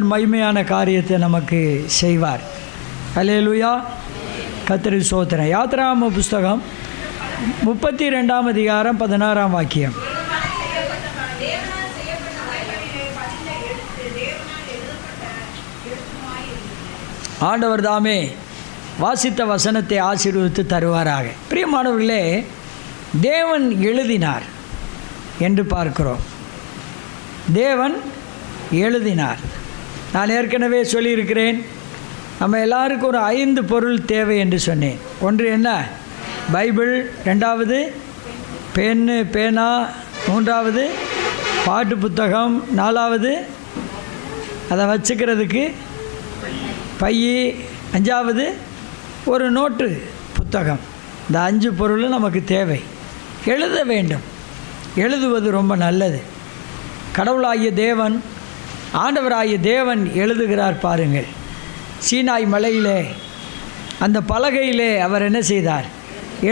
கர்த்தர் மகிமையான காரியத்தை நமக்கு செய்வார். அல்லேலூயா. கர்த்தருக்கு ஸ்தோத்திரம். யாத்திராகம புஸ்தகம் 32ஆம் அதிகாரம் 16ஆம் வாக்கியம். ஆண்டவர் தாமே வாசித்த வசனத்தை ஆசீர்வதித்து தருவாராக. பிரியமானவர்களே, தேவன் எழுதினார் என்று பார்க்கிறோம். தேவன் எழுதினார். நான் ஏற்கனவே சொல்லியிருக்கிறேன், நம்ம எல்லாருக்கும் ஒரு 5 பொருள் தேவை என்று சொன்னேன். ஒன்று என்ன? பைபிள். 2வது பென்னு பேனா. 3வது பாட்டு புத்தகம். 4வது அதை வச்சுக்கிறதுக்கு பை. 5வது ஒரு நோட்டு புத்தகம். இந்த 5 பொருளும் நமக்கு தேவை. எழுத வேண்டும். எழுதுவது ரொம்ப நல்லது. கடவுளாகிய தேவன், ஆண்டவராகிய தேவன் எழுதுகிறார் பாருங்கள். சீனாய் மலையிலே அந்த பலகையிலே அவர் என்ன செய்தார்?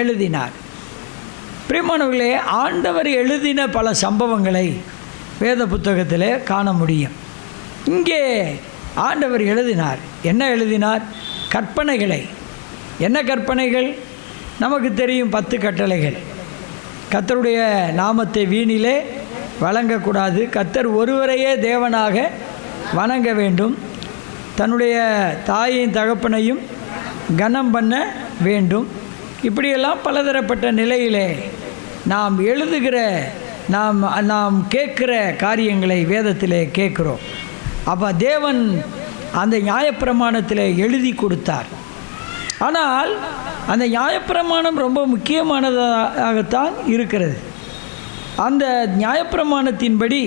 எழுதினார். பிரியமானவர்களே, ஆண்டவர் எழுதின பல சம்பவங்களை வேத புத்தகத்திலே காண முடியும். இங்கே ஆண்டவர் எழுதினார். என்ன எழுதினார்? கற்பனைகளை. என்ன கற்பனைகள்? நமக்கு தெரியும், 10 கட்டளைகள். கர்த்தருடைய நாமத்தை வீணிலே வழங்கக்கூடாது. கர்த்தர் ஒருவரையே தேவனாக வணங்க வேண்டும். தன்னுடைய தாயையும் தகப்பனையும் கனம் பண்ண வேண்டும். இப்படியெல்லாம் பலதரப்பட்ட நிலையிலே நாம் எழுதுகிற, நாம் கேட்குற காரியங்களை வேதத்திலே கேட்குறோம். அப்போ தேவன் அந்த நியாயப்பிரமாணத்தில் எழுதி கொடுத்தார். ஆனால் அந்த நியாயப்பிரமாணம் ரொம்ப முக்கியமானதாகத்தான் இருக்கிறது. அந்த நியாயப்பிரமாணத்தின்படி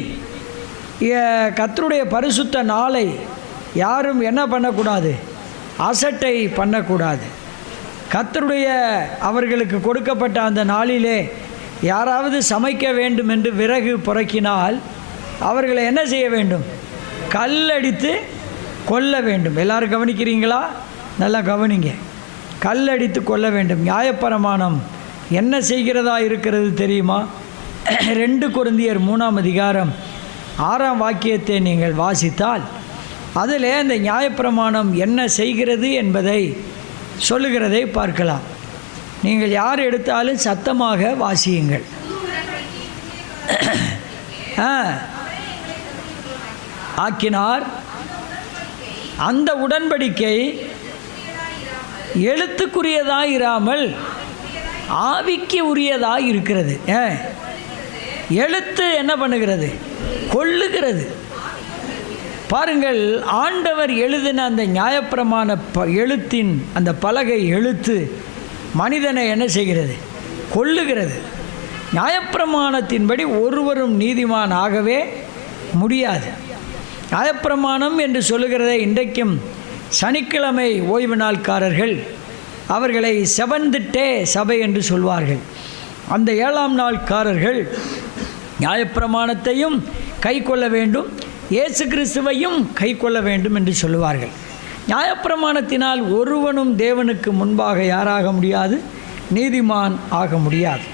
கர்த்தருடைய பரிசுத்த நாளை யாரும் என்ன பண்ணக்கூடாது? அசட்டை பண்ணக்கூடாது. கர்த்தருடைய அவர்களுக்கு கொடுக்கப்பட்ட அந்த நாளிலே யாராவது சமைக்க வேண்டும் என்று விறகு புறக்கினால் அவர்களை என்ன செய்ய வேண்டும்? கல்லடித்து கொல்ல வேண்டும். எல்லோரும் கவனிக்கிறீங்களா? நல்லா கவனிங்க. கல்லடித்து கொல்ல வேண்டும். நியாயப்பிரமாணம் என்ன செய்கிறதா இருக்கிறது தெரியுமா? 2 கொரிந்தியர் 3ஆம் அதிகாரம் 6ஆம் வாக்கியத்தை நீங்கள் வாசித்தால் அதில் அந்த நியாயப்பிரமாணம் என்ன செய்கிறது என்பதை சொல்லுகிறதை பார்க்கலாம். நீங்கள் யார் எடுத்தாலும் சத்தமாக வாசியுங்கள். ஆக்கினார். அந்த உடன்படிக்கை எழுத்துக்குரியதாய் இராமல் ஆவிக்கு உரியதாய் இருக்கிறது. எழுத்து என்ன பண்ணுகிறது? கொல்லுகிறது. பாருங்கள், ஆண்டவர் எழுதின அந்த நியாயப்பிரமாண எழுத்தின் அந்த பலகை எழுத்து மனிதனை என்ன செய்கிறது? கொல்லுகிறது. நியாயப்பிரமாணத்தின்படி ஒருவரும் நீதிமான் ஆகவே முடியாது. நியாயப்பிரமாணம் என்று சொல்லுகிறதை இன்றைக்கும் சனிக்கிழமை ஓய்வு நாள்காரர்கள் அவர்களை செவன்த்-டே சபை என்று சொல்வார்கள். அந்த 7ஆம் நாள்காரர்கள் நியாயப்பிரமாணத்தையும் கை கொள்ள வேண்டும், இயேசு கிறிஸ்துவையும் கை கொள்ள வேண்டும் என்று சொல்லுவார்கள். நியாயப்பிரமாணத்தினால் ஒருவனும் தேவனுக்கு முன்பாக யாராக முடியாது? நீதிமான் ஆக முடியாது.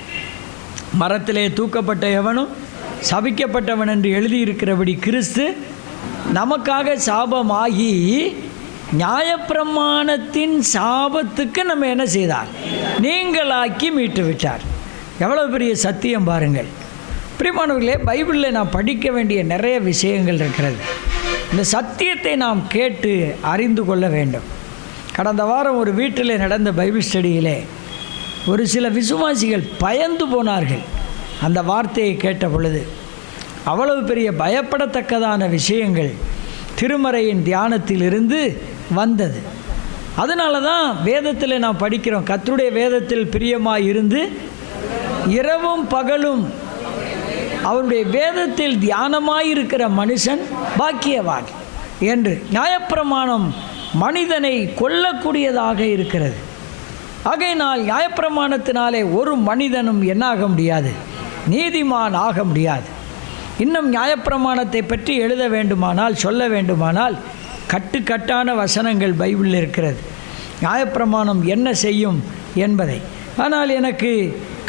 மரத்திலே தூக்கப்பட்ட எவனும் சபிக்கப்பட்டவன் என்று எழுதியிருக்கிறபடி கிறிஸ்து நமக்காக சாபமாகி நியாயப்பிரமாணத்தின் சாபத்துக்கு நம்ம என்ன செய்தார்? நீங்களாக்கி மீட்டு விட்டார். எவ்வளவு பெரிய சத்தியம் பாருங்கள். பிரியமானவர்களே, பைபிளில் நாம் படிக்க வேண்டிய நிறைய விஷயங்கள் இருக்கிறது. இந்த சத்தியத்தை நாம் கேட்டு அறிந்து கொள்ள வேண்டும். கடந்த வாரம் ஒரு வீட்டில் நடந்த பைபிள் ஸ்டடியிலே ஒரு சில விசுவாசிகள் பயந்து போனார்கள். அந்த வார்த்தையை கேட்ட பொழுது அவ்வளவு பெரிய பயப்படத்தக்கதான விஷயங்கள் திருமறையின் தியானத்திலிருந்து வந்தது. அதனால தான் வேதத்தில் நாம் படிக்கிறோம், கர்த்தருடைய வேதத்தில் பிரியமாய் இருந்து இரவும் பகலும் அவருடைய வேதத்தில் தியானமாயிருக்கிற மனுஷன் பாக்கியவான் என்று. நியாயப்பிரமாணம் மனிதனை கொல்லக்கூடியதாக இருக்கிறது. ஆகையினால் நியாயப்பிரமாணத்தினாலே ஒரு மனிதனும் என்ன ஆக முடியாது? நீதிமான் ஆக முடியாது. இன்னும் நியாயப்பிரமாணத்தை பற்றி எழுத வேண்டுமானால், சொல்ல வேண்டுமானால் கட்டுக்கட்டான வசனங்கள் பைபிளில் இருக்கிறது, நியாயப்பிரமாணம் என்ன செய்யும் என்பதை. ஆனால் எனக்கு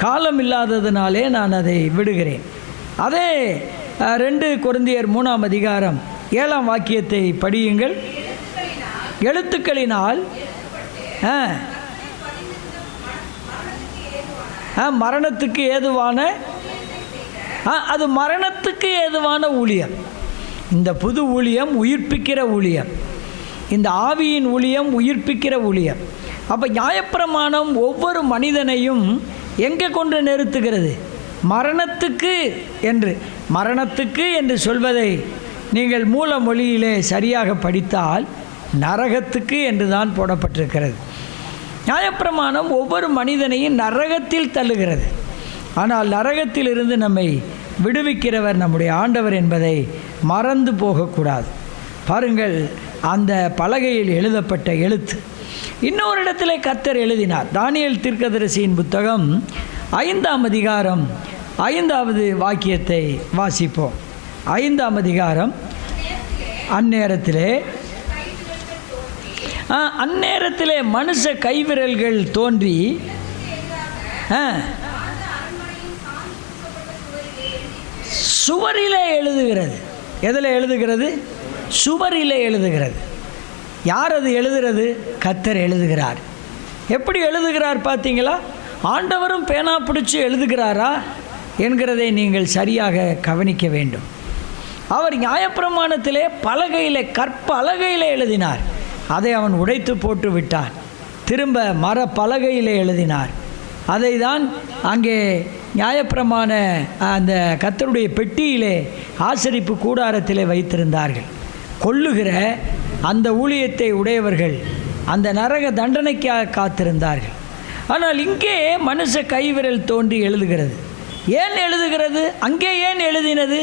காலம் இல்லாததினாலே நான் அதை விடுகிறேன். அதே 2 கொரிந்தியர் 3ஆம் அதிகாரம் 7ஆம் வாக்கியத்தை படியுங்கள். எழுத்துக்களினால் மரணத்துக்கு ஏதுவான அது மரணத்துக்கு ஏதுவான ஊழியம். இந்த புது ஊழியம் உயிர்ப்பிக்கிற ஊழியம், இந்த ஆவியின் ஊழியம் உயிர்ப்பிக்கிற ஊழியம். அப்போ நியாயப்பிரமாணம் ஒவ்வொரு மனிதனையும் எங்கே கொண்டு நிறுத்துகிறது? மரணத்துக்கு என்று. மரணத்துக்கு என்று சொல்வதை நீங்கள் மூல மொழியிலே சரியாக படித்தால் நரகத்துக்கு என்று தான் போடப்பட்டிருக்கிறது. நியாயப்பிரமாணம் ஒவ்வொரு மனிதனையும் நரகத்தில் தள்ளுகிறது. ஆனால் நரகத்திலிருந்து நம்மை விடுவிக்கிறவர் நம்முடைய ஆண்டவர் என்பதை மறந்து போகக்கூடாது. பாருங்கள், அந்த பலகையில் எழுதப்பட்ட எழுத்து. இன்னொரு இடத்திலே கர்த்தர் எழுதினார். தானியேல் தீர்க்கதரிசியின் புத்தகம் 5ஆம் அதிகாரம் 5வது வாக்கியத்தை வாசிப்போம். 5ஆம் அதிகாரம். அந்நேரத்திலே மனுஷ கைவிரல்கள் தோன்றி சுவரிலே எழுதுகிறது. எதில் எழுதுகிறது? சுவரிலே எழுதுகிறது. யார் அது எழுதுகிறது? கர்த்தர் எழுதுகிறார். எப்படி எழுதுகிறார் பார்த்தீங்களா? ஆண்டவரும் பேனா பிடிச்சி எழுதுகிறாரா என்கிறதை நீங்கள் சரியாக கவனிக்க வேண்டும். அவர் நியாயப்பிரமாணத்திலே பலகையிலே, கற்பலகையிலே எழுதினார். அதை அவன் உடைத்து போட்டு விட்டான். திரும்ப மர பலகையிலே எழுதினார். அதை தான் அங்கே நியாயப்பிரமாண அந்த கர்த்தருடைய பெட்டியிலே ஆசரிப்பு கூடாரத்திலே வைத்திருந்தார்கள். கொல்லுகிற அந்த ஊழியத்தை உடையவர்கள் அந்த நரக தண்டனைக்காக காத்திருந்தார்கள். ஆனால் இங்கே மனுஷ கைவிரல் தோன்றி எழுதுகிறது. ஏன் எழுதுகிறது? அங்கே ஏன் எழுதினது?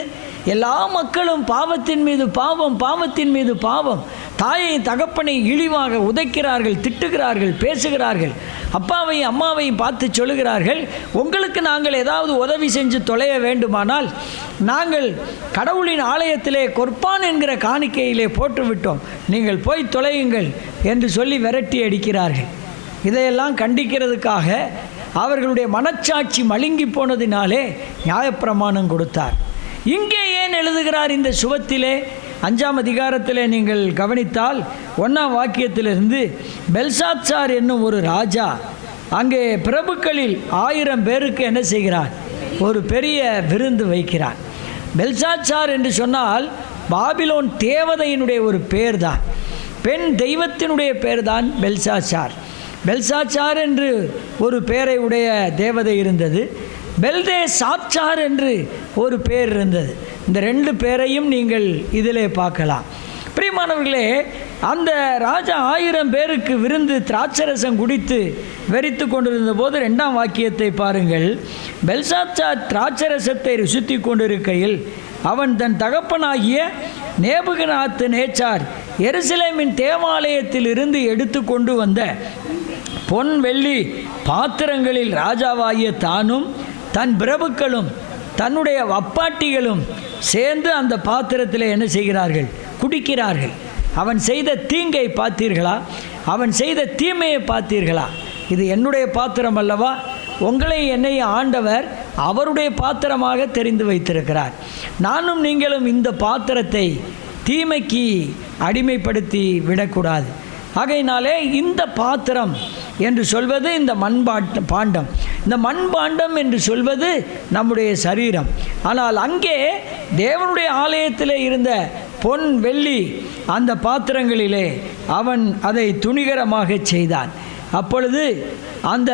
எல்லா மக்களும் பாவத்தின் மீது பாவம், பாவத்தின் மீது பாவம், தாயை தகப்பனை இழிவாக உதைக்கிறார்கள், திட்டுகிறார்கள், பேசுகிறார்கள். அப்பாவையும் அம்மாவையும் பார்த்து சொல்லுகிறார்கள், உங்களுக்கு நாங்கள் ஏதாவது உதவி செஞ்சு தொலைய வேண்டுமானால் நாங்கள் கடவுளின் ஆலயத்திலே கொர்பான் என்கிற காணிக்கையிலே போட்டுவிட்டோம், நீங்கள் போய் தொலையுங்கள் என்று சொல்லி விரட்டி அடிக்கிறார்கள். இதையெல்லாம் கண்டிக்கிறதுக்காக அவர்களுடைய மனச்சாட்சி மழுங்கி போனதினாலே நியாயப்பிரமாணம் கொடுத்தார். இங்கே ஏன் எழுதுகிறார்? இந்த சுவத்திலே 5ஆம் அதிகாரத்திலே நீங்கள் கவனித்தால் 1ஆம் வாக்கியத்திலிருந்து பெல்சாத்சார் என்னும் ஒரு ராஜா அங்கே பிரபுக்களில் 1000 பேருக்கு என்ன செய்கிறார்? ஒரு பெரிய விருந்து வைக்கிறார். பெல்சாத்சார் என்று சொன்னால் பாபிலோன் தேவதையினுடைய ஒரு பேர் தான், பெண் தெய்வத்தினுடைய பேர் தான் பெல்சாத்சார். பெல்சாத்சார் என்று ஒரு பெயரை உடைய தேவதை இருந்தது. பெல்தே சாத்சார் என்று ஒரு பேர் இருந்தது. இந்த 2 பேரையும் நீங்கள் இதிலே பார்க்கலாம். பிரியமானவர்களே, அந்த ராஜா 1000 பேருக்கு விருந்து திராட்சரசம் குடித்து வெறித்து கொண்டிருந்த போது 2ஆம் வாக்கியத்தை பாருங்கள். பெல்சாத்சார் திராட்சரசத்தை ருசித்து கொண்டிருக்கையில் அவன் தன் தகப்பனாகிய நேபுகத்நேச்சார் நேச்சார் எருசலேமின் தேவாலயத்தில் இருந்து எடுத்து கொண்டு வந்த பொன் வெள்ளி பாத்திரங்களில் ராஜாவாகிய தானும் தன் பிரபுக்களும் தன்னுடைய வப்பாட்டிகளும் சேர்ந்து அந்த பாத்திரத்தில் என்ன செய்கிறார்கள்? குடிக்கிறார்கள். அவன் செய்த தீங்கை பார்த்தீர்களா? அவன் செய்த தீமையை பார்த்தீர்களா? இது என்னுடைய பாத்திரம் அல்லவா? உங்களை என்னைய ஆண்டவர் அவருடைய பாத்திரமாக தெரிந்து வைத்திருக்கிறார். நானும் நீங்களும் இந்த பாத்திரத்தை தீமைக்கு அடிமைப்படுத்தி விடக்கூடாது. ஆகையினாலே இந்த பாத்திரம் என்று சொல்வது இந்த பாண்டம், இந்த மண்பாண்டம் என்று சொல்வது நம்முடைய சரீரம். ஆனால் அங்கே தேவனுடைய ஆலயத்திலே இருந்த பொன் வெள்ளி அந்த பாத்திரங்களிலே அவன் அதை துணிகரமாக செய்தான். அப்பொழுது அந்த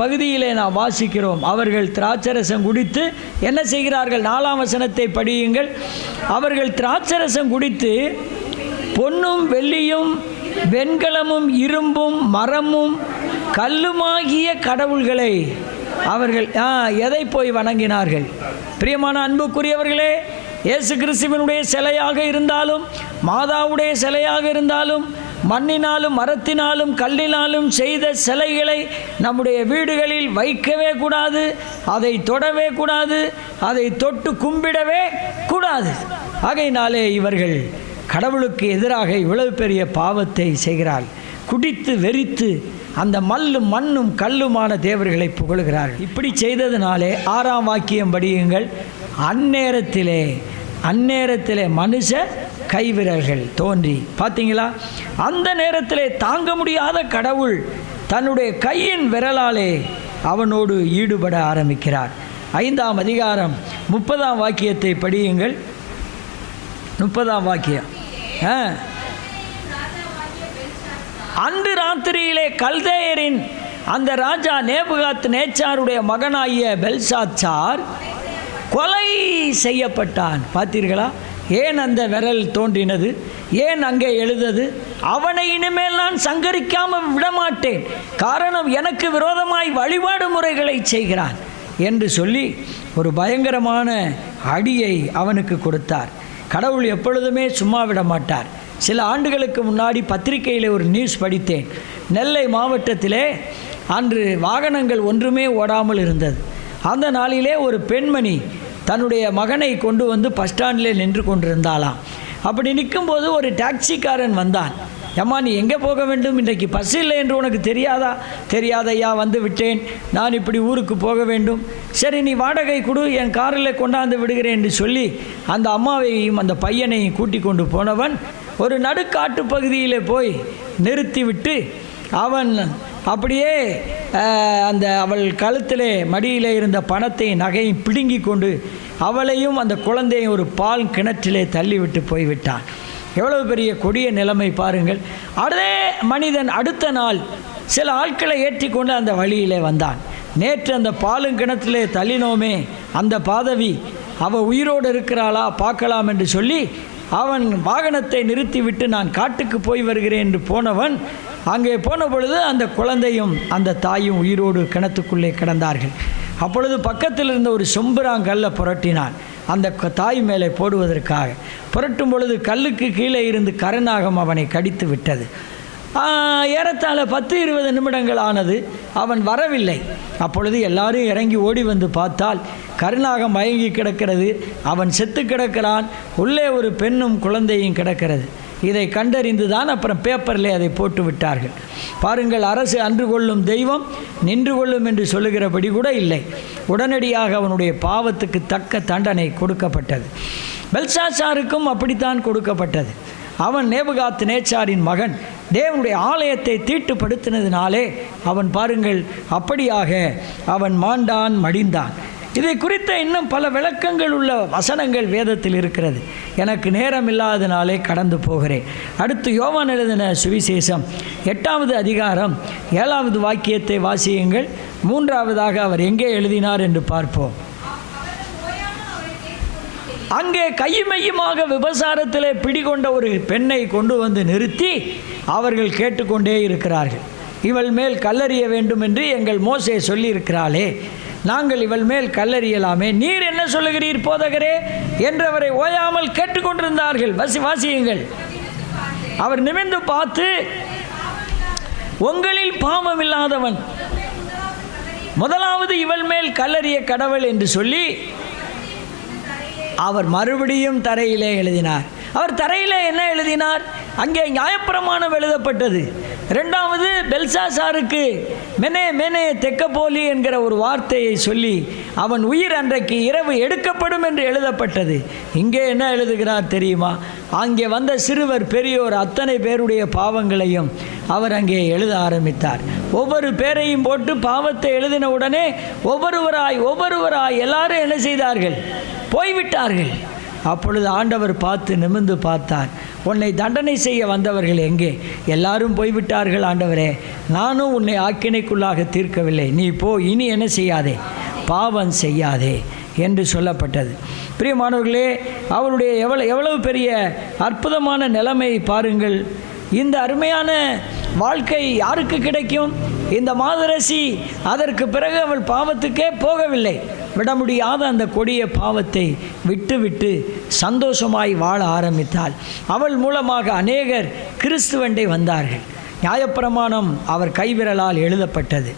பகுதியிலே நாம் வாசிக்கிறோம், அவர்கள் திராட்சரசம் குடித்து என்ன செய்கிறார்கள்? 4ஆம் வசனத்தை படியுங்கள். அவர்கள் திராட்சரசம் குடித்து பொன்னும் வெள்ளியும் வெண்கலமும் இரும்பும் மரமும் கல்லுமாகிய கடவுள்களை அவர்கள் எதை போய் வணங்கினார்கள்? பிரியமான அன்புக்குரியவர்களே, இயேசு கிறிஸ்துவினுடைய சிலையாக இருந்தாலும், மாதாவுடைய சிலையாக இருந்தாலும், மண்ணினாலும் மரத்தினாலும் கல்லினாலும் செய்த சிலைகளை நம்முடைய வீடுகளில் வைக்கவே கூடாது, அதை தொடவே கூடாது, அதை தொட்டு கும்பிடவே கூடாது. ஆகையினாலே இவர்கள் கடவுளுக்கு எதிராக இவ்வளவு பெரிய பாவத்தை செய்கிறார்கள். குடித்து வெறித்து அந்த மல்லும் மண்ணும் கல்லுமான தேவர்களை புகழுகிறார்கள். இப்படி செய்ததினாலே 6ஆம் வாக்கியம் படியுங்கள். அந்நேரத்திலே மனுஷ கைவிரல்கள் தோன்றி. பார்த்தீங்களா? அந்த நேரத்திலே தாங்க முடியாத கடவுள் தன்னுடைய கையின் விரலாலே அவனோடு ஈடுபட ஆரம்பிக்கிறார். 5ஆம் அதிகாரம் 30ஆம் வாக்கியத்தை படியுங்கள். 30ஆம் வாக்கியம். அன்று ராத்திரியிலே கல்தேயரின் அந்த ராஜா நேபுகாத் நேச்சாருடைய மகனாகிய பெல்சாத்சார் கொலை செய்யப்பட்டான். பார்த்தீர்களா? ஏன் அந்த விரல் தோன்றினது? ஏன் அங்கே எழுதது? அவனை இனிமேல் நான் சங்கரிக்காமல் விடமாட்டேன், காரணம் எனக்கு விரோதமாய் வழிபாடு முறைகளை செய்கிறான் என்று சொல்லி ஒரு பயங்கரமான அடியை அவனுக்கு கொடுத்தார். கடவுள் எப்பொழுதுமே சும்மா விட மாட்டார். சில ஆண்டுகளுக்கு முன்னாடி பத்திரிகையில் ஒரு நியூஸ் படித்தேன். நெல்லை மாவட்டத்திலே அன்று வாகனங்கள் ஒன்றுமே ஓடாமல் இருந்தது. அந்த நாளிலே ஒரு பெண்மணி தன்னுடைய மகனை கொண்டு வந்து பஸ் ஸ்டாண்டில் நின்று கொண்டிருந்தாளாம். அப்படி நிற்கும்போது ஒரு டாக்ஸிக்காரன் வந்தான். அம்மா, நீ எங்கே போக வேண்டும்? இன்றைக்கு பஸ் இல்லை என்று உனக்கு தெரியாதா? தெரியாதையா, வந்து விட்டேன், நான் இப்படி ஊருக்கு போக வேண்டும். சரி, நீ வாடகை கொடு, என் காரில் கொண்டாந்து விடுகிறேன் என்று சொல்லி அந்த அம்மாவையும் அந்த பையனையும் கூட்டி கொண்டு போனவன் ஒரு நடுக்காட்டு பகுதியில் போய் நிறுத்திவிட்டு அவன் அப்படியே அந்த அவள் கழுத்திலே மடியிலே இருந்த பணத்தை நகையும் பிடுங்கி கொண்டு அவளையும் அந்த குழந்தையும் ஒரு பால் கிணற்றிலே தள்ளிவிட்டு போய்விட்டான். எவ்வளவு பெரிய கொடிய நிலைமை பாருங்கள். அதே மனிதன் அடுத்த நாள் சில ஆட்களை ஏற்றி கொண்டு அந்த வழியிலே வந்தான். நேற்று அந்த பாலும் கிணற்றிலே தள்ளினோமே அந்த பாதவி, அவள் உயிரோடு இருக்கிறாளா பார்க்கலாம் என்று சொல்லி அவன் வாகனத்தை நிறுத்திவிட்டு நான் காட்டுக்கு போய் வருகிறேன் என்று போனவன் அங்கே போன பொழுது அந்த குழந்தையும் அந்த தாயும் உயிரோடு கிணத்துக்குள்ளே கிடந்தார்கள். அப்பொழுது பக்கத்தில் இருந்த ஒரு சொம்புராங்கல்லை புரட்டினான் அந்த தாய் மேலே போடுவதற்காக. புரட்டும் பொழுது கல்லுக்கு கீழே இருந்து கருநாகம் அவனை கடித்து விட்டது. ஏறத்தாழ 10-20 நிமிடங்கள் ஆனது, அவன் வரவில்லை. அப்பொழுது எல்லாரும் இறங்கி ஓடி வந்து பார்த்தால் கருநாகம் மயங்கி கிடக்கிறது, அவன் செத்து கிடக்கிறான், உள்ளே ஒரு பெண்ணும் குழந்தையும் கிடக்கிறது. இதை கண்டறிந்து தான் அப்புறம் பேப்பரில் அதை போட்டு விட்டார்கள். பாருங்கள், அரசு அன்று கொள்ளும் தெய்வம் நின்று கொள்ளும் என்று சொல்லுகிறபடி கூட இல்லை. உடனடியாக அவனுடைய பாவத்துக்கு தக்க தண்டனை கொடுக்கப்பட்டது. பெல்சாசாருக்கும் அப்படித்தான் கொடுக்கப்பட்டது. அவன் நேபுகாத் நேச்சாரின் மகன். தேவனுடைய ஆலயத்தை தீட்டுப்படுத்தினதினாலே அவன் பாருங்கள் அப்படியாக அவன் மாண்டான், மடிந்தான். இதை குறித்த இன்னும் பல விளக்கங்கள் உள்ள வசனங்கள் வேதத்தில் இருக்கிறது. எனக்கு நேரம் இல்லாதனாலே கடந்து போகிறேன். அடுத்து யோவான் எழுதின சுவிசேஷம் 8வது அதிகாரம் 7வது வாக்கியத்தை வாசியுங்கள். 3வதாக அவர் எங்கே எழுதினார் என்று பார்ப்போம். அங்கே கையுமையுமாக விபசாரத்திலே பிடிகொண்ட ஒரு பெண்ணை கொண்டு வந்து நிறுத்தி அவர்கள் கேட்டுக்கொண்டே இருக்கிறார்கள். இவள் மேல் கல்லறிய வேண்டும் என்று எங்கள் மோசே சொல்லியிருக்கிறாளே, நாங்கள் இவள் மேல் கல்லறியலாமே, நீர் என்ன சொல்லுகிறீர் போதகரே என்றவரை ஓயாமல் கேட்டுக்கொண்டிருந்தார்கள். வாசியுங்கள். அவர் நிமிர்ந்து பார்த்து, உங்களில் பாவம் இல்லாதவன் முதலாவது இவள் மேல் கல்லறிய கடவுள் என்று சொல்லி அவர் மறுபடியும் தரையிலே எழுதினார். அவர் தரையிலே என்ன எழுதினார்? அங்கே நியாயப்பிரமாணம் எழுதப்பட்டது. 2வது பெல்சாசாருக்கு மெனே மெனே தெக்கப்போலி என்கிற ஒரு வார்த்தையை சொல்லி அவன் உயிர் அன்றைக்கு இரவு எடுக்கப்படும் என்று எழுதப்பட்டது. இங்கே என்ன எழுதுகிறார் தெரியுமா? அங்கே வந்த சிறுவர் பெரியோர் அத்தனை பேருடைய பாவங்களையும் அவர் அங்கே எழுத ஆரம்பித்தார். ஒவ்வொரு பேரையும் போட்டு பாவத்தை எழுதின உடனே ஒவ்வொருவராய் எல்லாரும் என்ன செய்தார்கள்? போய்விட்டார்கள். அப்பொழுது ஆண்டவர் பார்த்து நிமிர்ந்து பார்த்தார். உன்னை தண்டனை செய்ய வந்தவர்கள் எங்கே? எல்லாரும் போய்விட்டார்கள் ஆண்டவரே, நானும் உன்னை ஆக்கினைக்குள்ளாக தீர்க்கவில்லை, நீ போ, இனி என்ன செய்யாதே, பாவம் செய்யாதே என்று சொல்லப்பட்டது. பிரியமானவர்களே, அவருடைய எவ்வளவு பெரிய அற்புதமான நிலைமை பாருங்கள். இந்த அருமையான வாழ்க்கை யாருக்கு கிடைக்கும்? இந்த மாதரசி அதற்கு பிறகு அவள் பாவத்துக்கே போகவில்லை. விட முடியாத அந்த கொடிய பாவத்தை விட்டு சந்தோஷமாய் வாழ ஆரம்பித்தாள். அவள் மூலமாக அநேகர் கிறிஸ்துவண்டை வந்தார்கள். நியாயப்பிரமாணம் அவர் கைவிரலால் எழுதப்பட்டது.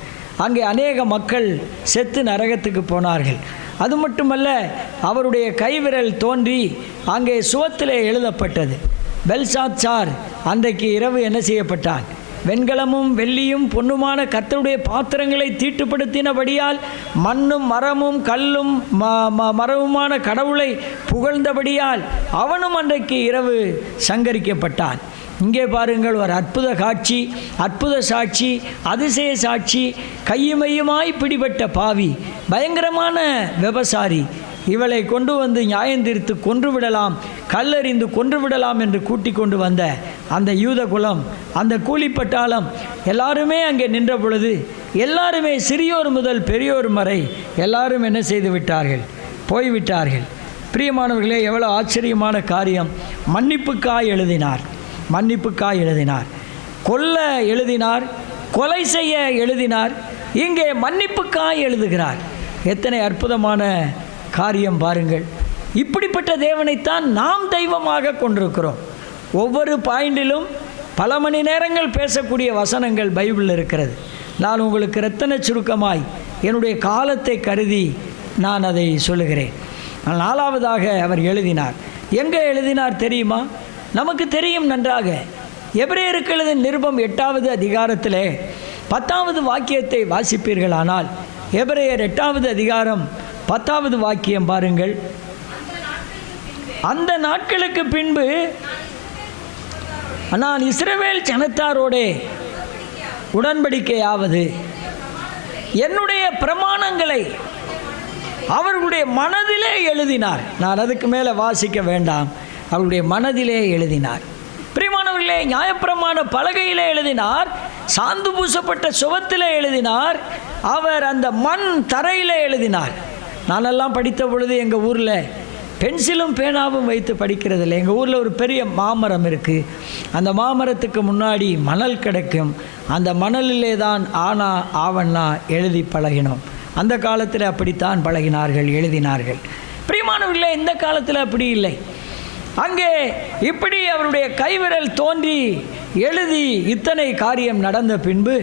அங்கே அநேக மக்கள் செத்து நரகத்துக்கு போனார்கள். அது மட்டுமல்ல, அவருடைய கைவிரல் தோன்றி அங்கே சுவத்திலே எழுதப்பட்டது. பெல்சாத்சார் அன்றைக்கு இரவு என்ன செய்யப்பட்டான்? வெண்கலமும் வெள்ளியும் பொன்னுமான கர்த்தருடைய பாத்திரங்களை தீட்டுப்படுத்தினபடியால் மண்ணும் மரமும் கல்லும் மரவுமான கடவுளை புகழ்ந்தபடியால் அவனும் அன்றைக்கு இரவு சங்கரிக்கப்பட்டான். இங்கே பாருங்கள், ஒரு அற்புத காட்சி, அற்புத சாட்சி, அதிசய சாட்சி. கையுமையுமாய் பிடிபட்ட பாவி, பயங்கரமான விபசாரி, இவளை கொண்டு வந்து நியாயந்தீர்த்து கொன்றுவிடலாம், கல்லறிந்து கொன்றுவிடலாம் என்று கூட்டிக் கொண்டு வந்த அந்த யூத குலம், அந்த கூலிப்பட்டாளம் எல்லாருமே அங்கே நின்ற பொழுது எல்லாருமே சிறியோர் முதல் பெரியோர் வரை எல்லாரும் என்ன செய்து விட்டார்கள்? போய்விட்டார்கள். பிரியமானவர்களே, எவ்வளோ ஆச்சரியமான காரியம்! மன்னிப்புக்காய் எழுதினார், மன்னிப்புக்காய் எழுதினார், கொல்ல எழுதினார், கொலை செய்ய எழுதினார், இங்கே மன்னிப்புக்காய் எழுதுகிறார். எத்தனை அற்புதமான காரியம் பாருங்கள்! இப்படிப்பட்ட தேவனைத்தான் நாம் தெய்வமாக கொண்டிருக்கிறோம். ஒவ்வொரு பாயிண்டிலும் பல மணி நேரங்கள் பேசக்கூடிய வசனங்கள் பைபிளில் இருக்கிறது. நான் உங்களுக்கு இரத்தன சுருக்கமாய் என்னுடைய காலத்தை கருதி நான் அதை சொல்லுகிறேன். 4வதாக அவர் எழுதினார். எங்கே எழுதினார் தெரியுமா? நமக்கு தெரியும் நன்றாக. எபிரேயருக்கு எழுதின நிருபம் 8வது அதிகாரத்திலே 10வது வாக்கியத்தை வாசிப்பீர்களானால், எபிரேயர் 8வது அதிகாரம் 10வது வாக்கியம் பாருங்கள். அந்த நாட்களுக்கு பின்பு நான் இஸ்ரவேல் ஜனத்தாரோடே உடன்படிக்கையாவது என்னுடைய பிரமாணங்களை அவர்களுடைய மனதிலே எழுதினார். நான் அதுக்கு மேலே வாசிக்க வேண்டாம். அவருடைய மனதிலே எழுதினார். பிரியமானவர்களே, நியாயப்பிரமாண பலகையிலே எழுதினார், சாந்து பூசப்பட்ட சுவத்திலே எழுதினார், அவர் அந்த மண் தரையிலே எழுதினார். நானெல்லாம் படித்த பொழுது எங்கள் ஊரில் பென்சிலும் பேனாவும் வைத்து படிக்கிறதில்லை. எங்கள் ஊரில் ஒரு பெரிய மாமரம் இருக்குது. அந்த மாமரத்துக்கு முன்னாடி மணல் கிடைக்கும். அந்த மணலிலே தான் ஆனா ஆவண்ணா எழுதி பழகினோம். அந்த காலத்தில் அப்படித்தான் பழகினார்கள், எழுதினார்கள். பிரியமானவர்களே, இந்த காலத்தில் அப்படி இல்லை. அங்கே இப்படி அவருடைய கைவிரல் தோன்றி எழுதி இத்தனை காரியம் நடந்த பின்பு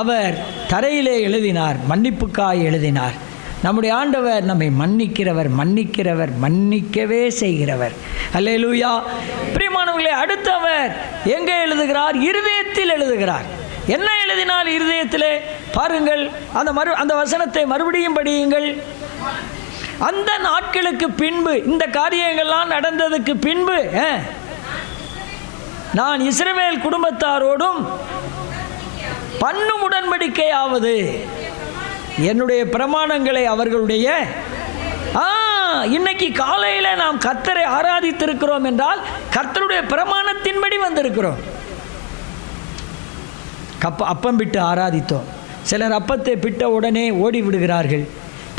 அவர் தரையிலே எழுதினார், மன்னிப்புக்காய் எழுதினார். நம்முடைய ஆண்டவர் நம்மை மன்னிக்கிறவர், மன்னிக்கிறவர், மன்னிக்கவே செய்கிறவர். அல்லேலூயா. பிரியமானவர்களே, அடுத்தவர் எங்கே எழுதுகிறார்? இருதயத்தில் எழுதுகிறார். என்ன எழுதினால் இருதயத்திலே? பாருங்கள், அந்த வசனத்தை மறுபடியும் படியுங்கள். அந்த நாட்களுக்கு பின்பு, இந்த காரியங்கள்லாம் நடந்ததுக்கு பின்பு, நான் இஸ்ரவேல் குடும்பத்தாரோடும் பண்ணும் உடன்படிக்கையாவது என்னுடைய பிரமாணங்களை அவர்களுடைய இன்னைக்கு காலையில் நாம் கர்த்தரை ஆராதித்திருக்கிறோம் என்றால் கர்த்தருடைய பிரமாணத்தின்படி வந்திருக்கிறோம். அப்பம் பிட்டு ஆராதித்தோம். சிலர் அப்பத்தை பிட்ட உடனே ஓடி விடுகிறார்கள்.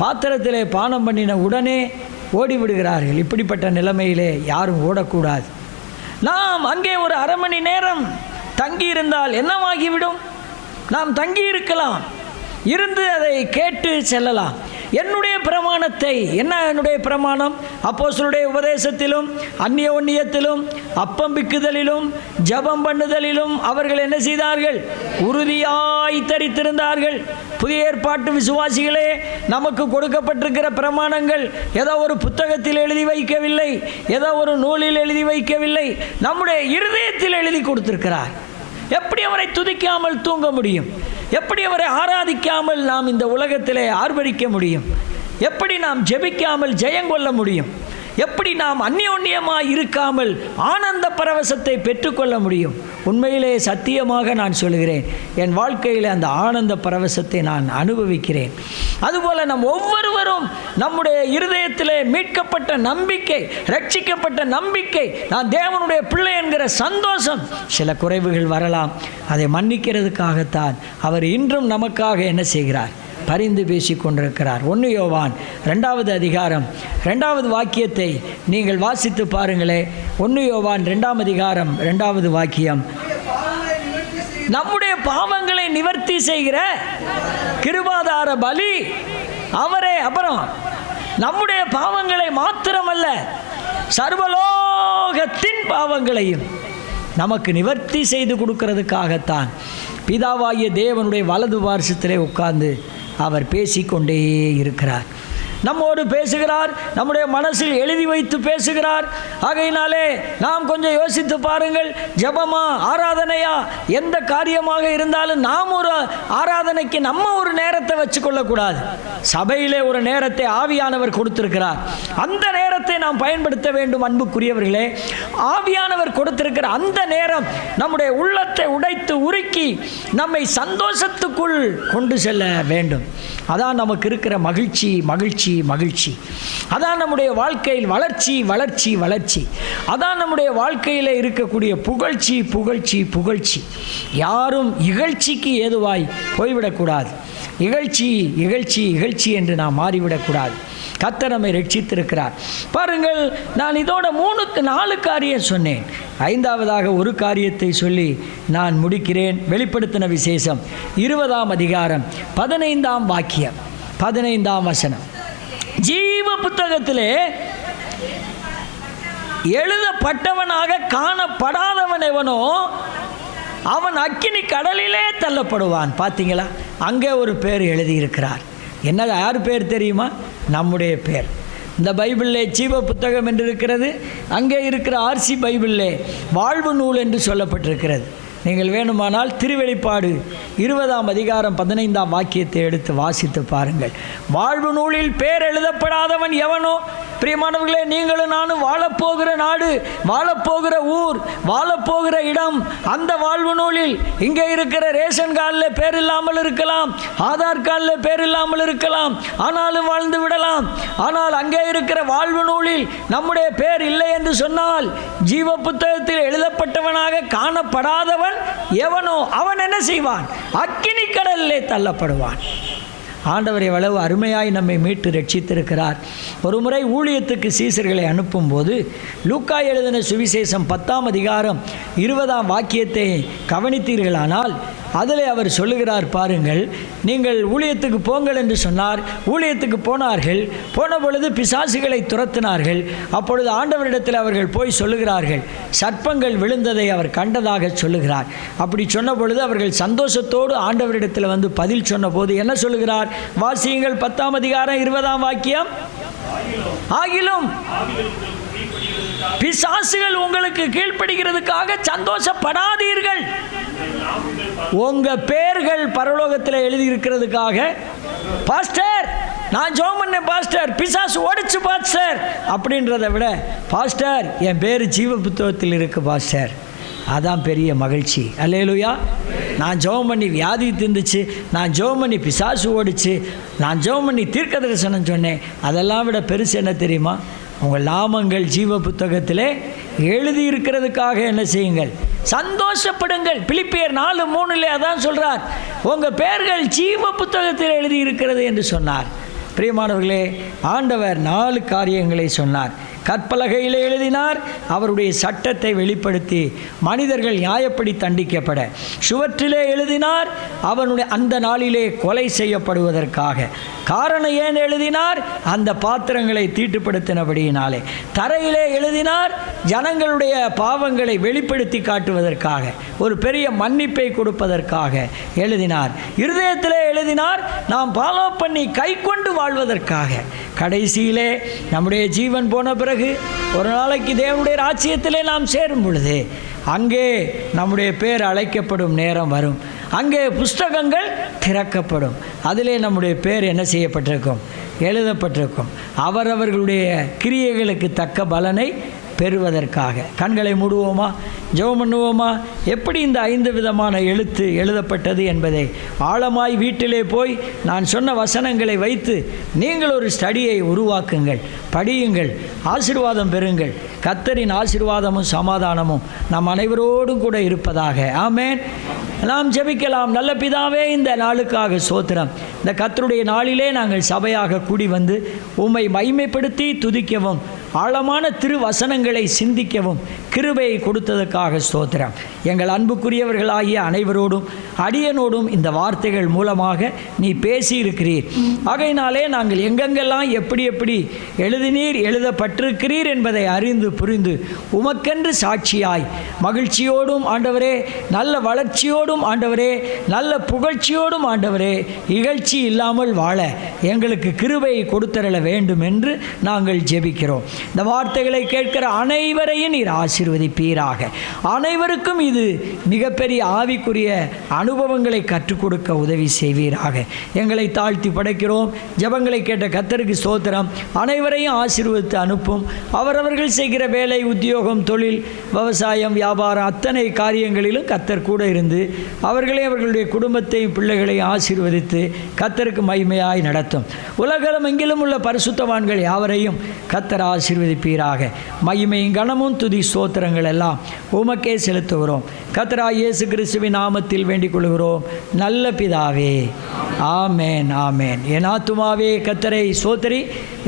பாத்திரத்திலே பானம் பண்ணின உடனே ஓடி விடுகிறார்கள். இப்படிப்பட்ட நிலைமையிலே யாரும் ஓடக்கூடாது. நாம் அங்கே ஒரு அரை மணி நேரம் தங்கியிருந்தால் என்னவாகிவிடும்? நாம் தங்கியிருக்கலாம், இருந்து அதை கேட்டு செல்லலாம். என்னுடைய பிரமாணத்தை, என்ன என்னுடைய பிரமாணம்? அப்போஸ்தலருடைய உபதேசத்திலும் அந்நியோன்யத்திலும் அப்பம் பிக்குதலிலும் ஜபம் பண்ணுதலிலும் அவர்கள் என்ன செய்தார்கள்? உறுதியாய் தரித்திருந்தார்கள். புதிய ஏற்பாட்டு விசுவாசிகளே, நமக்கு கொடுக்கப்பட்டிருக்கிற பிரமாணங்கள் ஏதோ ஒரு புத்தகத்தில் எழுதி வைக்கவில்லை, ஏதோ ஒரு நூலில் எழுதி வைக்கவில்லை, நம்முடைய இருதயத்தில் எழுதி கொடுத்திருக்கிறார். எப்படி அவரை துதிக்காமல் தூங்க முடியும்? எப்படி அவரை ஆராதிக்காமல் நாம் இந்த உலகத்திலே ஆர்ப்பரிக்க முடியும்? எப்படி நாம் ஜெபிக்காமல் ஜெயங்கொள்ள முடியும்? எப்படி நாம் அந்யோன்யமாய் இருக்காமல் ஆனந்த பரவசத்தை பெற்றுக்கொள்ள முடியும்? உண்மையிலே சத்தியமாக நான் சொல்கிறேன், என் வாழ்க்கையில் அந்த ஆனந்த பரவசத்தை நான் அனுபவிக்கிறேன். அதுபோல நம் ஒவ்வொருவரும் நம்முடைய இருதயத்திலே மீட்கப்பட்ட நம்பிக்கை, ரட்சிக்கப்பட்ட நம்பிக்கை, நான் தேவனுடைய பிள்ளை என்கிற சந்தோஷம், சில குறைவுகள் வரலாம், அதை மன்னிக்கிறதுக்காகத்தான் அவர் இன்றும் நமக்காக என்ன செய்கிறார்? பரிந்து பேசி கொண்டிருக்கிறார். 1 யோவான் 2வது அதிகாரம் 2வது வாக்கியத்தை நீங்கள் வாசித்து பாருங்களே. 1 யோவான் 2ஆம் அதிகாரம் 2வது வாக்கியம், நம்முடைய பாவங்களை நிவர்த்தி செய்கிற கிருபாதார பலி அவரே. அப்புறம் நம்முடைய பாவங்களை மாத்திரமல்ல, சர்வலோகத்தின் பாவங்களையும் நமக்கு நிவர்த்தி செய்து கொடுக்கிறதுக்காகத்தான் பிதாவாகிய தேவனுடைய வலது பார்சத்திலே உட்கார்ந்து அவர் பேசிக்கொண்டே இருக்கிறார். நம்மோடு பேசுகிறார், நம்முடைய மனசில் எழுதி வைத்து பேசுகிறார். ஆகையினாலே நாம் கொஞ்சம் யோசித்து பாருங்கள். ஜெபமா, ஆராதனையா, எந்த காரியமாக இருந்தாலும் நாம் ஒரு ஆராதனைக்கு நம்ம ஒரு நேரத்தை வச்சுக்கொள்ளக்கூடாது. சபையிலே ஒரு நேரத்தை ஆவியானவர் கொடுத்திருக்கிறார். அந்த நேரத்தை நாம் பயன்படுத்த வேண்டும். அன்புக்குரியவர்களே, ஆவியானவர் கொடுத்திருக்கிற அந்த நேரம் நம்முடைய உள்ளத்தை உடைத்து உருக்கி நம்மை சந்தோஷத்துக்குள் கொண்டு செல்ல வேண்டும். அதான் நமக்கு இருக்கிற மகிழ்ச்சி, மகிழ்ச்சி, மகிழ்ச்சி. அதான் நம்முடைய வாழ்க்கையில் வளர்ச்சி, வளர்ச்சி, வளர்ச்சி. அதான் நம்முடைய வாழ்க்கையில் இருக்கக்கூடிய புகழ்ச்சி, புகழ்ச்சி, புகழ்ச்சி. யாரும் இகழ்ச்சிக்கு ஏதுவாய் போய்விடக்கூடாது. இகழ்ச்சி, இகழ்ச்சி, இகழ்ச்சி என்று நாம் மாறிவிடக்கூடாது. கர்த்தர் நம்மை ரட்சித்திருக்கிறார். பாருங்கள், நான் இதோட 3-4 காரியம் சொன்னேன். 5வதாக ஒரு காரியத்தை சொல்லி நான் முடிக்கிறேன். வெளிப்படுத்தின விசேஷம் 20ஆம் அதிகாரம் 15ஆம் வாக்கியம், 15ஆம் வசனம். ஜீவ புத்தகத்திலே எழுதப்பட்டவனாக காணப்படாதவன் எவனோ அவன் அக்கினி கடலிலே தள்ளப்படுவான். பார்த்தீங்களா? அங்கே ஒரு பேர் எழுதியிருக்கிறார். என்ன, யார் பேர் தெரியுமா? நம்முடைய பேர். இந்த பைபிளிலே ஜீவ புத்தகம் என்று இருக்கிறது. அங்கே இருக்கிற ஆர்சி பைபிளிலே வாழ்வு நூல் என்று சொல்லப்பட்டிருக்கிறது. நீங்கள் வேணுமானால் திருவெளிப்பாடு 20ஆம் அதிகாரம் 15ஆம் வாக்கியத்தை எடுத்து வாசித்து பாருங்கள். வாழ்வு நூலில் பேர் எழுதப்படாதவன் எவனோ. பிரியமானவர்களே, நீங்களும் நானும் வாழப்போகிற நாடு, வாழப்போகிற ஊர், வாழப்போகிற இடம், அந்த வாழ்வு நூலில் இங்கே இருக்கிற ரேஷன் கார்டில் பேர் இல்லாமல் இருக்கலாம், ஆதார் கார்டில் பேர் இல்லாமல் இருக்கலாம், ஆனாலும் வாழ்ந்து விடலாம். ஆனால் அங்கே இருக்கிற வாழ்வு நூலில் நம்முடைய பேர் இல்லை என்று சொன்னால், ஜீவ புத்தகத்தில் எழுதப்பட்டவனாக காணப்படாதவன் எவனோ அவன் என்ன செய்வான்? அக்கினி கடலிலே தள்ளப்படுவான். ஆண்டவர் எவ்வளவு அருமையாய் நம்மை மீட்டு ரட்சித்திருக்கிறார். ஒரு முறை ஊழியத்துக்கு சீசர்களை அனுப்பும்போது லூக்கா எழுதின சுவிசேஷம் 10ஆம் அதிகாரம் 20ஆம் வாக்கியத்தை கவனித்தீர்களானால் அதில் அவர் சொல்லுகிறார் பாருங்கள். நீங்கள் ஊழியத்துக்கு போங்கள் என்று சொன்னார். ஊழியத்துக்கு போனார்கள். போன பொழுது பிசாசுகளை துரத்தினார்கள். அப்பொழுது ஆண்டவரிடத்தில் அவர்கள் போய் சொல்லுகிறார்கள். சர்ப்பங்கள் விழுந்ததை அவர் கண்டதாக சொல்லுகிறார். அப்படி சொன்ன பொழுது அவர்கள் சந்தோஷத்தோடு ஆண்டவரிடத்தில் வந்து பதில் சொன்ன போது என்ன சொல்லுகிறார்? வாசியுங்கள் 10ஆம் அதிகாரம் 20ஆம் வாக்கியம். ஆகிலும் பிசாசுகள் உங்களுக்கு கீழ்ப்படுகிறதுக்காக சந்தோஷப்படாதீர்கள். உங்க பேர்கள் பரலோகத்தில் எழுதியிருக்கிறதுக்காக, பாஸ்டர் நான் ஜெபம் பண்ணேன் பாஸ்டர், பிசாசு ஓடிச்சு பாஸ்டர் அப்படின்றத விட, பாஸ்டர் என் பேர் ஜீவ புத்தகத்தில் இருக்கு பாஸ்டர், அதான் பெரிய மகிழ்ச்சி. அல்லேலூயா. நான் ஜெபம் பண்ணி வியாதி தீர்ந்துச்சு, நான் ஜெபம் பண்ணி பிசாசு ஓடிச்சு, நான் ஜெபம் பண்ணி தீர்க்க தரிசனம் சொன்னேன், அதெல்லாம் விட பெருசு என்ன தெரியுமா? உங்கள் நாமங்கள் ஜீவ புத்தகத்திலே எழுதியிருக்கிறதுக்காக என்ன செய்யுங்கள்? சந்தோஷப்படுங்கள். பிலிப்பியர் 4:3 அதான் சொல்கிறார், உங்கள் பெயர்கள் ஜீவ புத்தகத்தில் எழுதியிருக்கிறது என்று சொன்னார். பிரியமானவர்களே, ஆண்டவர் 4 காரியங்களை சொன்னார். கற்பலகையில் எழுதினார், அவருடைய சட்டத்தை வெளிப்படுத்தி மனிதர்கள் நியாயப்படி தண்டிக்கப்பட. சுவற்றிலே எழுதினார், அவனுடைய அந்த நாளிலே கொலை செய்யப்படுவதற்காக. காரணம் ஏன் எழுதினார்? அந்த பாத்திரங்களை தீட்டுப்படுத்தினபடியினாலே. தரையிலே எழுதினார், ஜனங்களுடைய பாவங்களை வெளிப்படுத்தி காட்டுவதற்காக, ஒரு பெரிய மன்னிப்பை கொடுப்பதற்காக எழுதினார். இருதயத்திலே எழுதினார், நாம் ஃபாலோ பண்ணி கை கொண்டு வாழ்வதற்காக. கடைசியிலே நம்முடைய ஜீவன் போன பிறகு ஒரு நாளைக்கு தேவனுடைய ராஜ்யத்திலே நாம் சேரும் பொழுது அங்கே நம்முடைய பேர் அழைக்கப்படும் நேரம் வரும். அங்கே புஸ்தகங்கள் திறக்கப்படும். அதிலே நம்முடைய பேர் என்ன செய்யப்பட்டிருக்கும்? எழுதப்பட்டிருக்கும். அவரவர்களுடைய கிரியைகளுக்கு தக்க பலனை பெறுவதற்காக. கண்களை மூடுவோமா, ஜெபம் பண்ணுவோமா? எப்படி இந்த 5 விதமான எழுத்து எழுதப்பட்டது என்பதை ஆழமாய் வீட்டிலே போய் நான் சொன்ன வசனங்களை வைத்து நீங்கள் ஒரு ஸ்டடியை உருவாக்குங்கள், படியுங்கள், ஆசீர்வாதம் பெறுங்கள். கர்த்தரின் ஆசீர்வாதமும் சமாதானமும் நம் அனைவரோடும் கூட இருப்பதாக. ஆமென். நாம் ஜெபிக்கலாம். நல்ல பிதாவே, இந்த நாளுக்காக ஸ்தோத்திரம். இந்த கர்த்தருடைய நாளிலே நாங்கள் சபையாக கூடி வந்து உம்மை மகிமைப்படுத்தி துதிக்கவும், ஆழமான திருவசனங்களை சிந்திக்கவும் கிருபையை கொடுத்ததற்காக ஸ்தோத்திரம். எங்கள் அன்புக்குரியவர்களாகிய அனைவரோடும் அடியனோடும் இந்த வார்த்தைகள் மூலமாக நீ பேசியிருக்கிறீர். ஆகையினாலே நாங்கள் எங்கெங்கெல்லாம் எப்படி எப்படி எழுதினீர், எழுதப்பட்டிருக்கிறீர் என்பதை அறிந்து புரிந்து உமக்கென்று சாட்சியாய் மகிழ்ச்சியோடும் ஆண்டவரே நல்ல வளர்ச்சியோடும் மகிழ்ச்சியோடும் ஆண்டவரே, நல்ல புகழ்ச்சியோடும் ஆண்டவரே, இகழ்ச்சி இல்லாமல் வாழ எங்களுக்கு கிருபையை கொடுத்தருள வேண்டும் என்று நாங்கள் ஜெபிக்கிறோம். இந்த வார்த்தைகளை கேட்கிற அனைவரையும் நீர் ஆசீர்வதிப்பீராக. அனைவருக்கும் இது மிகப்பெரிய ஆவிக்குரிய அனுபவங்களை கற்றுக் கொடுக்க உதவி செய்வீராக. எங்களை தாழ்த்தி படைக்கிறோம். ஜெபங்களை கேட்ட கர்த்தருக்கு ஸ்தோத்திரம். அனைவரையும் ஆசீர்வதித்து அனுப்பும். அவரவர்கள் செய்கிற வேலை, உத்தியோகம், தொழில், விவசாயம், வியாபாரம் அத்தனை காரியங்களிலும் கர்த்தர் கூட இருந்து அவர்களையும் அவர்களுடைய குடும்பத்தையும் பிள்ளைகளையும் ஆசீர்வதித்து கர்த்தருக்கு மகிமையாய் நடத்தும். உலகம் எங்கிலும் உள்ள பரிசுத்தவான்கள் யாவரையும் கர்த்தர் ஆசீர்வதிப்பீராக. மகிமையும் கனமும் துதி ஸ்தோத்திரங்கள் எல்லாம் உமக்கே செலுத்துகிறோம். கர்த்தராகிய இயேசு கிறிஸ்துவின் நாமத்தில் வேண்டிக் கொள்கிறோம் நல்ல பிதாவே. ஆமேன், ஆமேன். என் ஆத்துமாவே கர்த்தரை சோதரி,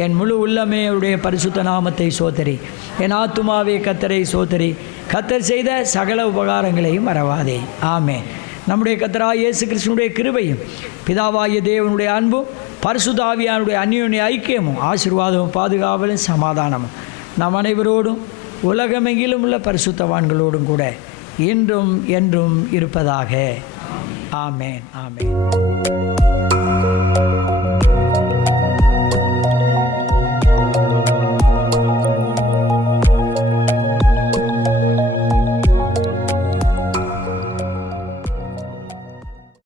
என் முழு உள்ளமே அவருடைய பரிசுத்த நாமத்தை சோதரி. என் ஆத்துமாவே கர்த்தரை சோதரி, கர்த்தர் செய்த சகல உபகாரங்களையும் மறவாதே. ஆமேன். நம்முடைய கர்த்தராகிய இயேசு கிறிஸ்துவினுடைய கிருபையும் பிதாவாகிய தேவனுடைய அன்பும் பரிசுத்த ஆவியானுடைய அந்யோன்ய ஐக்கியமும் ஆசீர்வாதமும் பாதுகாவலும் சமாதானமும் நம் அனைவரோடும் உலகமெங்கிலும் உள்ள பரிசுத்தவான்களோடும் கூட இன்றும் என்றும் இருப்பதாக. ஆமேன், ஆமேன்.